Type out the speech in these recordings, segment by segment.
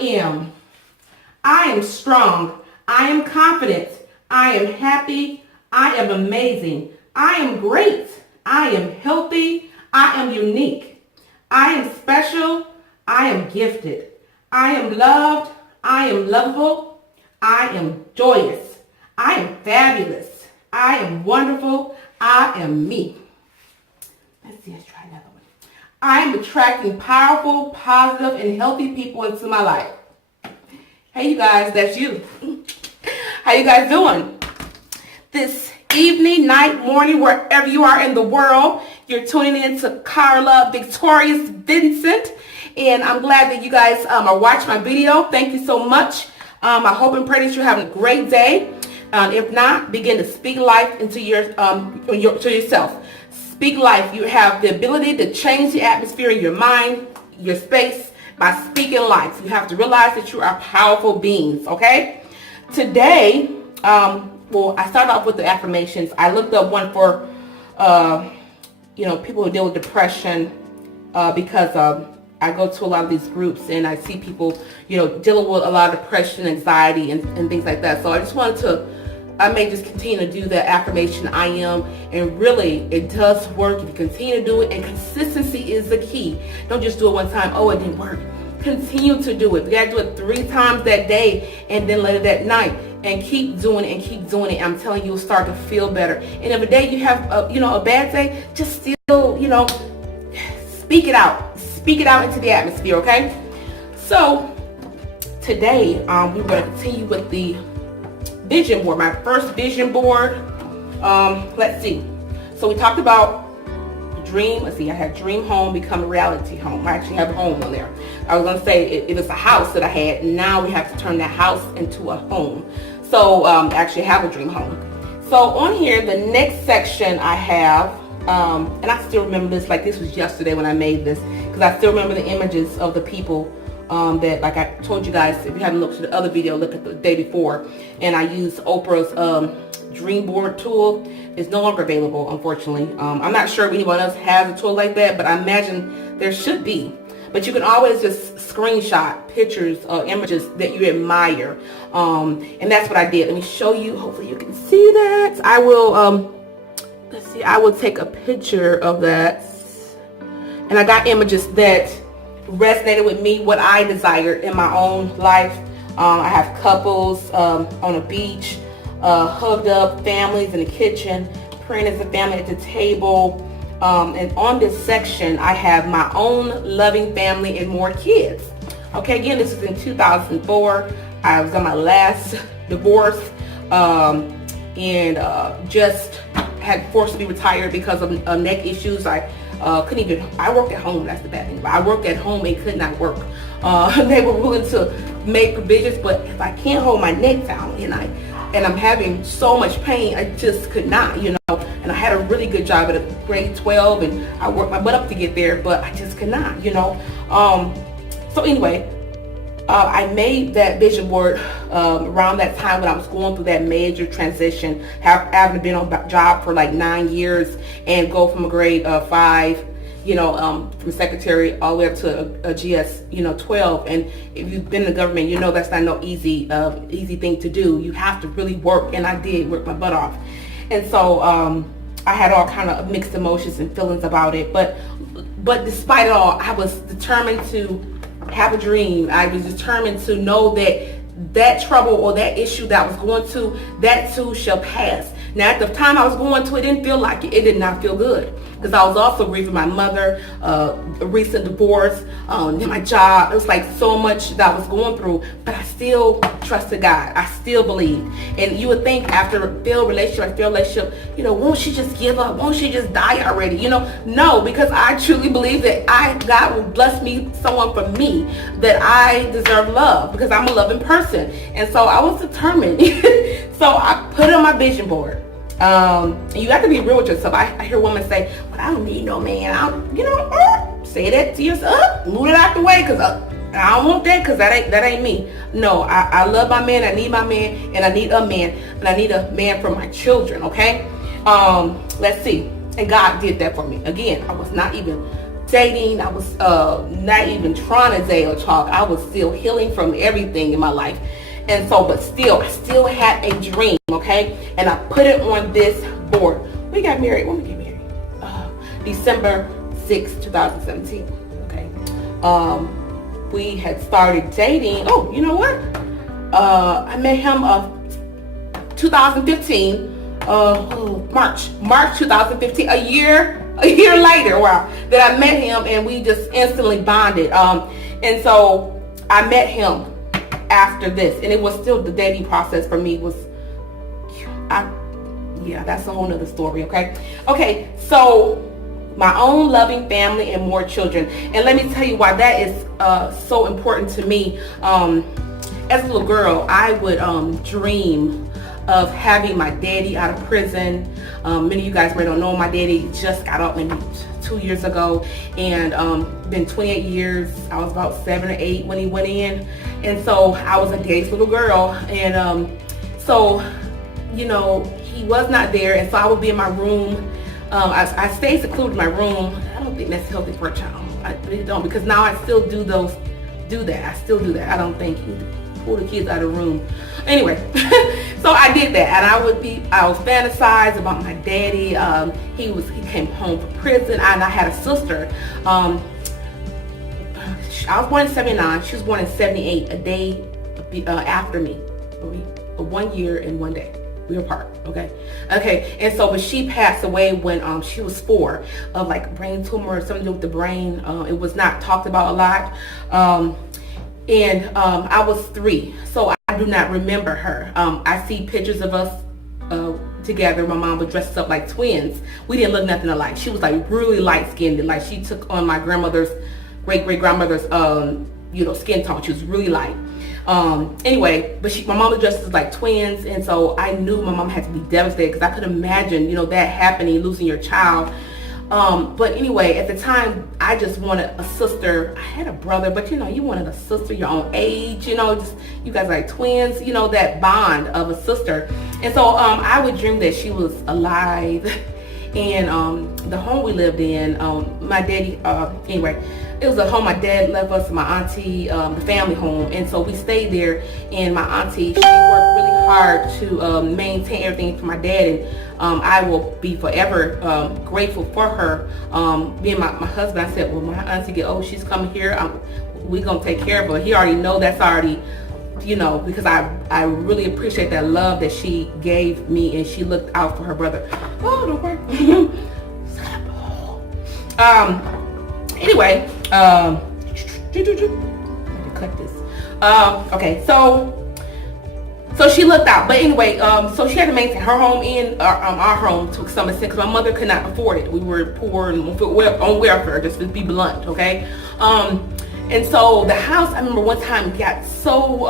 am. I am strong. I am confident. I am happy. I am amazing. I am great. I am healthy. I am unique. I am special. I am gifted. I am loved. I am lovable. I am joyous. I am fabulous. I am wonderful. I am me. Let's try another one. I am attracting powerful, positive, and healthy people into my life. Hey, you guys, that's you. How you guys doing? This evening, night, morning, wherever you are in the world, you're tuning in to Carla Victorious Vincent, and I'm glad that you guys are watching my video. Thank you so much. I hope and pray that you're having a great day. If not, begin to speak life into to yourself. Speak life. You have the ability to change the atmosphere in your mind, your space, by speaking life. You have to realize that you are powerful beings, okay? Today, well, I started off with the affirmations. I looked up one for, people who deal with depression, because I go to a lot of these groups and I see people, dealing with a lot of depression, anxiety, and things like that. So I just wanted to, I may just continue to do that affirmation, I am, and really, it does work if you continue to do it, and consistency is the key. Don't just do it one time, oh, it didn't work. Continue to do it. You gotta do it 3 times that day, and then later that night, and keep doing it, and keep doing it. I'm telling you, you'll start to feel better. And if a day you have, a bad day, just still, speak it out. Speak it out into the atmosphere, okay? So, today, we're gonna continue with the vision board, my first vision board. Let's see. So we talked about dream. Let's see, I had dream home become a reality home. I actually have a home on there. I was going to say it was a house that I had. Now we have to turn that house into a home. So I actually have a dream home. So on here, the next section I have, and I still remember this like this was yesterday when I made this, because I still remember the images of the people that, like I told you guys, if you haven't looked at the other video, look at the day before. And I used Oprah's dream board tool. It's no longer available, unfortunately. I'm not sure if anyone else has a tool like that, but I imagine there should be. But you can always just screenshot pictures or images that you admire. And that's what I did. Let me show you. Hopefully you can see that. I will, let's see, I will take a picture of that. And I got images that resonated with me, what I desired in my own life. I have couples on a beach, hugged up, families in the kitchen, praying as a family at the table. And on this section, I have my own loving family and more kids. Okay, again, this is in 2004. I was on my last divorce, and just had forced to be retired because of neck issues. I worked at home, that's the bad thing. But I worked at home and could not work. They were willing to make provisions, but if I can't hold my neck down and I'm having so much pain, I just could not, And I had a really good job at a grade 12, and I worked my butt up to get there, but I just could not, So anyway, I made that vision board around that time when I was going through that major transition, having been on a job for like 9 years and go from a grade 5, from secretary all the way up to a GS, 12. And if you've been in the government, that's not no easy thing to do. You have to really work, and I did work my butt off. And so I had all kind of mixed emotions and feelings about it. But despite it all, I was determined to have a dream. I was determined to know that trouble or that issue that I was going to, that too shall pass. Now, at the time I was going to, it didn't feel like it. It did not feel good, because I was also grieving my mother, a recent divorce, my job. It was like so much that I was going through, but I still trusted God. I still believed. And you would think after a failed relationship, won't she just give up? Won't she just die already? No, because I truly believe that God will bless me, someone for me, that I deserve love, because I'm a loving person. And so I was determined. So I put it on my vision board. You have to be real with yourself. I hear women say, "Well, I don't need no man." Say that to yourself. Move it out the way, because I don't want that, because that ain't me. No, I love my man. I need my man, and I need a man, and I need a man for my children. Okay. Let's see. And God did that for me. Again, I was not even dating. I was not even trying to date or talk. I was still healing from everything in my life. And so, but still, I still had a dream, okay? And I put it on this board. We got married. When we get married? December 6th, 2017, okay? We had started dating. Oh, you know what? I met him 2015, March 2015, a year later, wow, that I met him, and we just instantly bonded. And so I met him after this, and it was still, the dating process for me was, yeah, that's a whole nother story, okay, so my own loving family and more children. And let me tell you why that is so important to me. As a little girl, I would dream of having my daddy out of prison. Many of you guys may don't know, my daddy just got out maybe 2 years ago, and been 28 years. I was about 7 or 8 when he went in, and so I was a daddy's little girl. And so, you know, he was not there, and so I would be in my room. I stayed secluded in my room. I don't think that's healthy for a child. I really don't, because now I still do that. I still do that. I don't think pull the kids out of the room. Anyway, so I did that, and I was fantasized about my daddy. He came home from prison, and I had a sister. I was born in 79. She was born in 78, a day after me. 1 year and 1 day. We were apart, okay? And so, but she passed away when she was 4, of like brain tumor or something to do with the brain. It was not talked about a lot. And I was 3, so I do not remember her. I see pictures of us together. My mom would dress us up like twins. We didn't look nothing alike. She was like really light skinned, like she took on my grandmother's, great grandmother's, skin tone. She was really light. Anyway, but my mom was dressed as like twins, and so I knew my mom had to be devastated, because I could imagine, that happening, losing your child. But anyway, at the time, I just wanted a sister. I had a brother, but you wanted a sister your own age, just, you guys are like twins, that bond of a sister. And so I would dream that she was alive. And the home we lived in, my daddy, anyway, it was a home my dad left us, my auntie, the family home. And so we stayed there, and my auntie, she worked really hard to maintain everything for my dad. And I will be forever grateful for her. Me and my husband, I said, well, my auntie get old, she's coming here, we're going to take care of her. He already know that's already, because I really appreciate that love that she gave me, and she looked out for her brother. Oh, don't worry. Anyway, let me cut this. Okay, so she looked out, but anyway, so she had to maintain her home and our home to some extent, because my mother could not afford it. We were poor and on welfare, just to be blunt, okay? And so the house, I remember one time, got so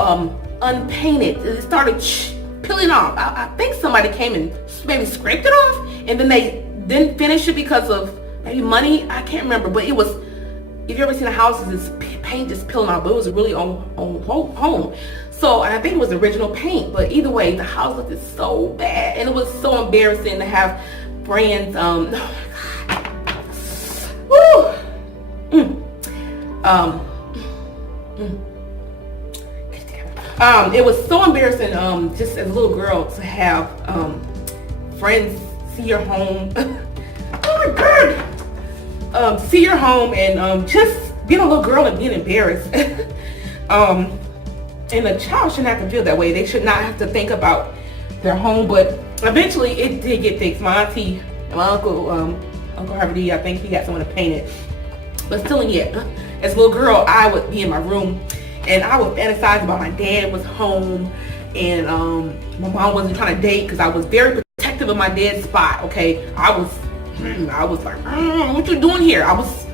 unpainted, it started peeling off. I think somebody came and maybe scraped it off, and then they didn't finish it because of maybe money. I can't remember, but it was, if you ever seen a house, this paint just peeling off, but it was really on home. So, and I think it was original paint, but either way, the house looked so bad, and it was so embarrassing to have brands. Oh my God. It was so embarrassing, just as a little girl, to have friends see your home. Oh my God. See your home, and just being a little girl and being embarrassed. And a child shouldn't have to feel that way. They should not have to think about their home. But eventually, it did get fixed. My auntie, my uncle, Uncle Harvey, I think he got someone to paint it. But still, yeah, as a little girl, I would be in my room, and I would fantasize about my dad was home, and my mom wasn't trying to date, because I was very protective of my dad's spot. Okay, I was like, what you doing here? I was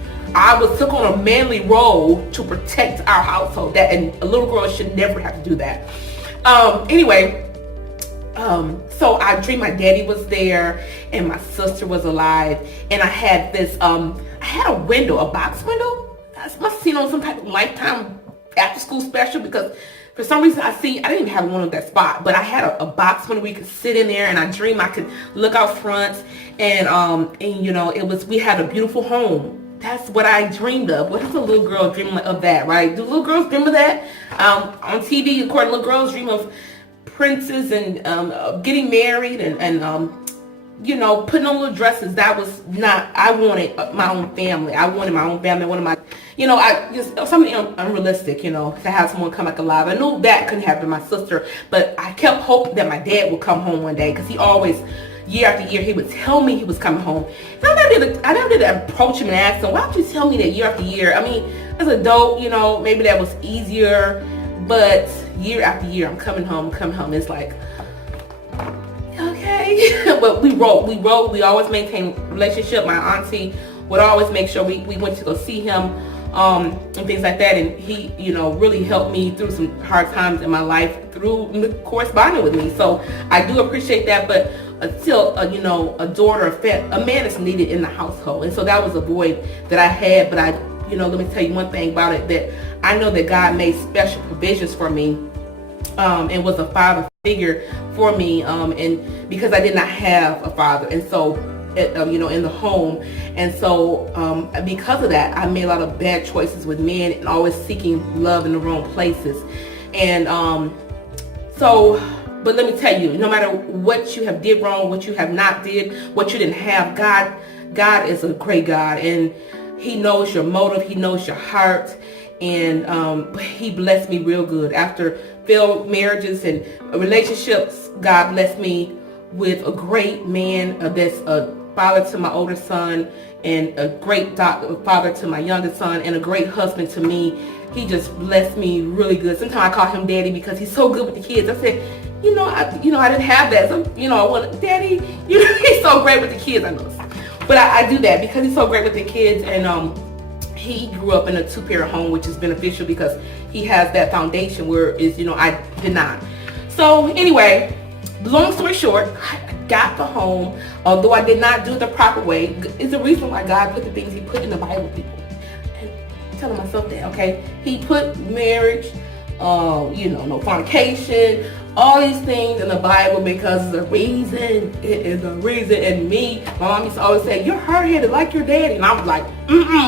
took on a manly role to protect our household. That, and a little girl should never have to do that. Anyway, so I dreamed my daddy was there, and my sister was alive, and I had this, I had a window, a box window. I must have seen on some type of Lifetime after school special, because for some reason I didn't even have one of that spot, but I had a box window we could sit in there, and I dreamed I could look out front, and we had a beautiful home that's what I dreamed of. What does a little girl dream of that, right? Do little girls dream of that? On TV, according to little girls, dream of princes and getting married and you know, putting on little dresses. That was not, I wanted my own family. I wanted my own family. I wanted my, you know, I just, something unrealistic, you know, to have someone come back alive. I knew that couldn't happen to my sister, but I kept hoping that my dad would come home one day, because he always, year after year, he would tell me he was coming home. And I never did approach him and ask him, why don't you tell me that year after year? I mean, as an adult, you know, maybe that was easier, but year after year, I'm coming home. It's like, okay. But we always maintained relationship. My auntie would always make sure we went to go see him and things like that, and he, you know, really helped me through some hard times in my life through corresponding with me. So I do appreciate that, but still, you know, a daughter, a man is needed in the household, and so that was a void that I had. But I, you know, let me tell you one thing about it, that I know that God made special provisions for me, and was a father figure for me, and because I did not have a father, and so you know, in the home, and so because of that, I made a lot of bad choices with men and always seeking love in the wrong places, and so. But let me tell you, no matter what you have did wrong, what you have not did, what you didn't have, God is a great God, and He knows your motive, He knows your heart, and He blessed me real good. After failed marriages and relationships, God blessed me with a great man that's a father to my older son, and a great father to my youngest son, and a great husband to me. He just blessed me really good. Sometimes I call him Daddy because he's so good with the kids. I said, you know, I didn't have that. So, you know, I want Daddy. You know, he's so great with the kids. I know, but I do that because he's so great with the kids, and he grew up in a two-parent home, which is beneficial because he has that foundation, whereas, you know, I did not. So anyway, long story short, I got the home, although I did not do it the proper way. It's the reason why God put the things He put in the Bible, people. And I'm telling myself that, okay? He put marriage, you know, no fornication, all these things in the Bible because it's a reason. It is a reason. And me, my mom used to always say, you're hard-headed like your daddy. And I was like,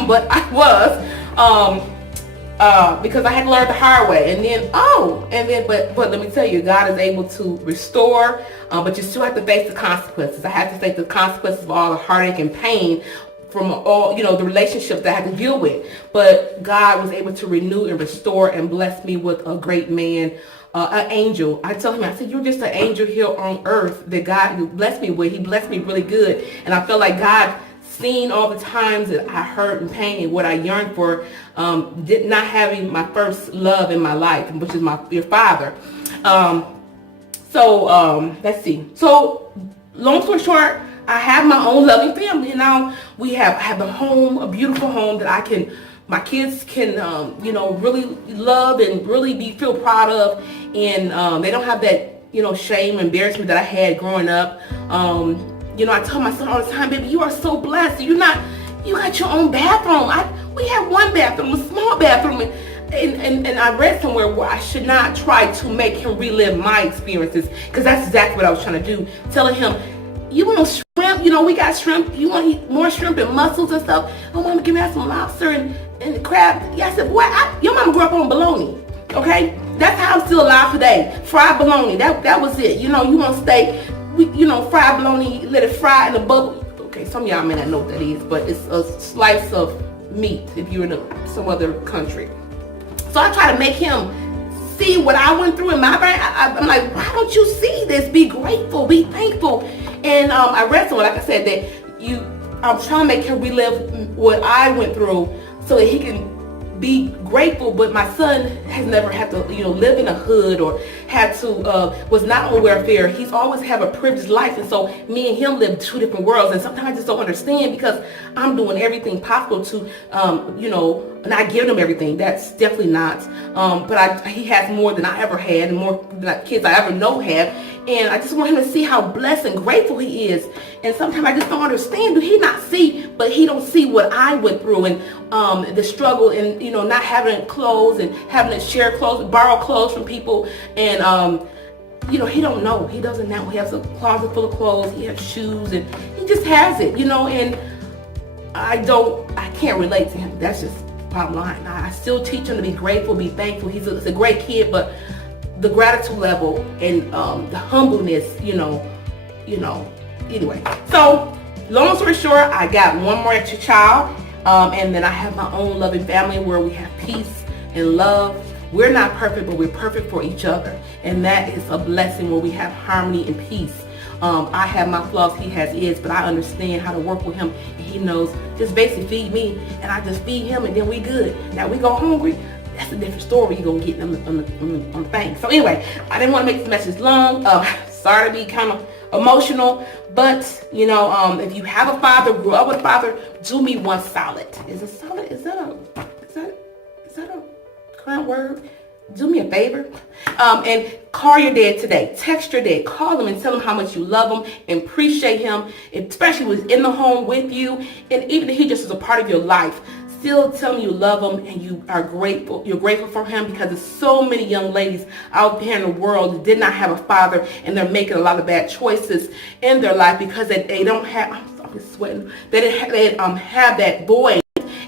but I was. Because I had to learn the hard way. And then, but let me tell you, God is able to restore, but you still have to face the consequences. I had to face the consequences of all the heartache and pain from all, you know, the relationships that I had to deal with. But God was able to renew and restore and bless me with a great man, an angel. I told him, I said, you're just an angel here on earth that God blessed me with. He blessed me really good. And I felt like God seen all the times that I hurt and pain and what I yearned for, did not having my first love in my life, which is your father. Let's see. So long story short, I have my own loving family, and now we have a home, a beautiful home that my kids can, you know, really love and really feel proud of, and they don't have that, you know, shame, embarrassment that I had growing up. You know, I tell my son all the time, baby, you are so blessed. You got your own bathroom. We have one bathroom, a small bathroom, and I read somewhere where I should not try to make him relive my experiences, because that's exactly what I was trying to do. Telling him, you want shrimp? You know, we got shrimp. You want to eat more shrimp and mussels and stuff? Oh, mama, give me some lobster and crab. Yeah, I said, boy, your mama grew up on bologna. Okay, that's how I'm still alive today. Fried bologna. That was it. You know, you want steak. You know, fried bologna, let it fry in a bubble. Okay, some of y'all may not know what that is, but it's a slice of meat if you're in some other country. So I try to make him see what I went through in my brain. I'm like, why don't you see this? Be grateful, be thankful. And I read somewhere, like I said, that I'm trying to make him relive what I went through so that he can be grateful. But my son has never had to, you know, live in a hood or had to, was not on welfare. He's always had a privileged life, and so me and him live two different worlds. And sometimes I just don't understand, because I'm doing everything possible to, you know, not give him everything. That's definitely not. But he has more than I ever had, and more than kids I ever know have. And I just want him to see how blessed and grateful he is. And sometimes I just don't understand. Do he not see? But he don't see what I went through, and the struggle, and, you know, not having clothes and having to share clothes, borrow clothes from people, and you know, he don't know. He doesn't know. He has a closet full of clothes. He has shoes, and he just has it, you know. And I can't relate to him. That's just bottom line. I still teach him to be grateful, be thankful. He's a great kid, but the gratitude level and the humbleness, anyway. So long story short, I got one more extra child, and then I have my own loving family where we have peace and love. We're not perfect, but we're perfect for each other, and that is a blessing where we have harmony and peace. I have my flaws, he has his, but I understand how to work with him, and he knows just basically feed me, and I just feed him, and then we good. Now we go hungry, that's a different story you're gonna get on the thing. So anyway, I didn't want to make this message long. Sorry to be kind of emotional, but if you have a father, grew up with a father, do me one solid. Is that a current word? Do me a favor, and call your dad today. Text your dad, call him and tell him how much you love him and appreciate him, especially when he's in the home with you, and even if he just is a part of your life. Still tell him you love him and you are grateful. You're grateful for him, because there's so many young ladies out there in the world that did not have a father, and they're making a lot of bad choices in their life because they don't have. I'm sweating. They have that void,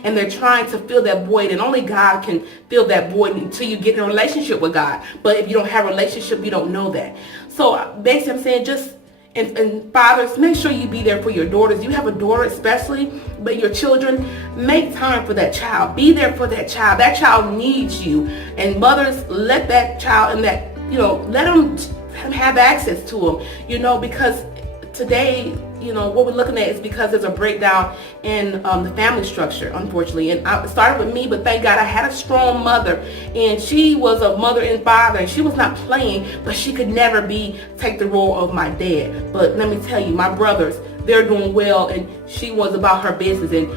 and they're trying to fill that void, and only God can fill that void until you get in a relationship with God. But if you don't have a relationship, you don't know that. So basically, I'm saying just. And fathers, make sure you be there for your daughters. You have a daughter especially, but your children, make time for that child. Be there for that child. That child needs you. And mothers, let that child and that, let them have access to them, because today, what we're looking at is because there's a breakdown in the family structure, unfortunately. And it started with me, but thank God I had a strong mother, and she was a mother and father, and she was not playing, but she could never take the role of my dad. But let me tell you, my brothers, they're doing well, and she was about her business, and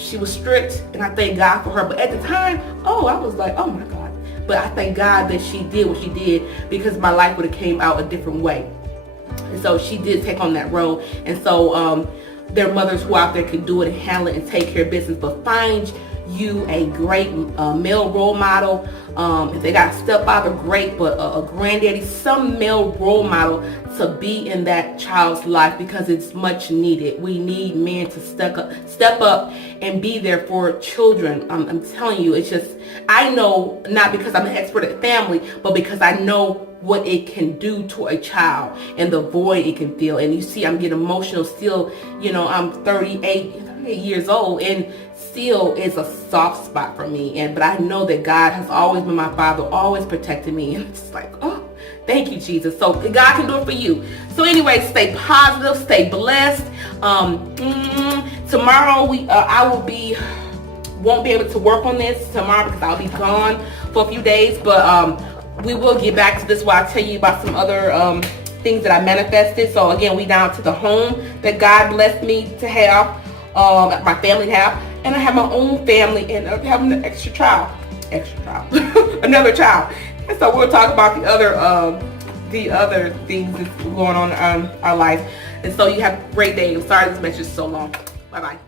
she was strict, and I thank God for her. But at the time, I was like, oh my God. But I thank God that she did what she did, because my life would have came out a different way. And so she did take on that role. And so there are mothers who out there can do it and handle it and take care of business. But find you a great male role model. If they got a stepfather, great, but a granddaddy, some male role model to be in that child's life, because it's much needed. We need men to step up and be there for children. I'm telling you, it's just, I know, not because I'm an expert at family, but because I know what it can do to a child and the void it can fill. And you see, I'm getting emotional still. I'm 38 years old, and still is a soft spot for me. But I know that God has always been my father, always protected me. And it's like, oh, thank you, Jesus. So God can do it for you. So anyway, stay positive, stay blessed. Tomorrow I won't be able to work on this tomorrow because I'll be gone for a few days. But we will get back to this while I tell you about some other things that I manifested. So again, we down to the home that God blessed me to have, my family to have, and I have my own family, and I'm having an extra child, another child. And so we'll talk about the other things that's going on in our life. And so you have a great day. I'm sorry this message is so long. Bye bye.